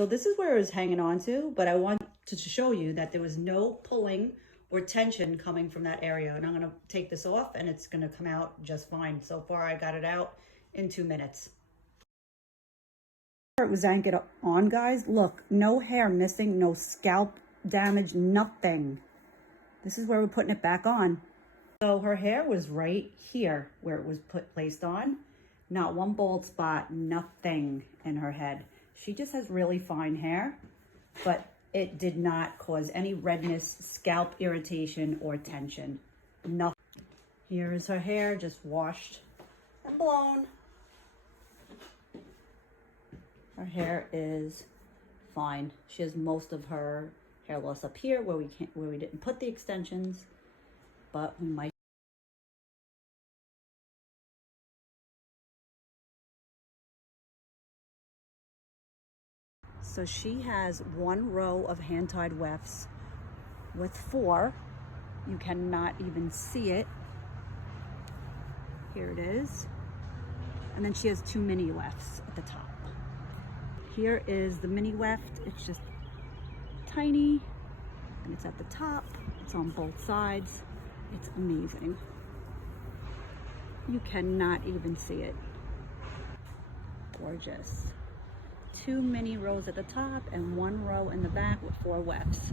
So this is where it was hanging on to, but I wanted to show you that there was no pulling or tension coming from that area. And I'm gonna take this off and it's gonna come out just fine. So far I got it out in 2 minutes. It was anchored on, guys. Look, no hair missing, no scalp damage, nothing. This is where we're putting it back on. So her hair was right here where it was placed on. Not one bald spot, nothing in her head. She just has really fine hair, but it did not cause any redness, scalp irritation, or tension. Nothing. Here is her hair, just washed and blown. Her hair is fine. She has most of her hair loss up here where we didn't put the extensions, but we might. So she has 1 row of hand-tied wefts with 4. You cannot even see it. Here it is. And then she has 2 mini wefts at the top. Here is the mini weft. It's just tiny and it's at the top. It's on both sides. It's amazing. You cannot even see it. Gorgeous. 2 mini rows at the top and 1 row in the back with 4 wefts.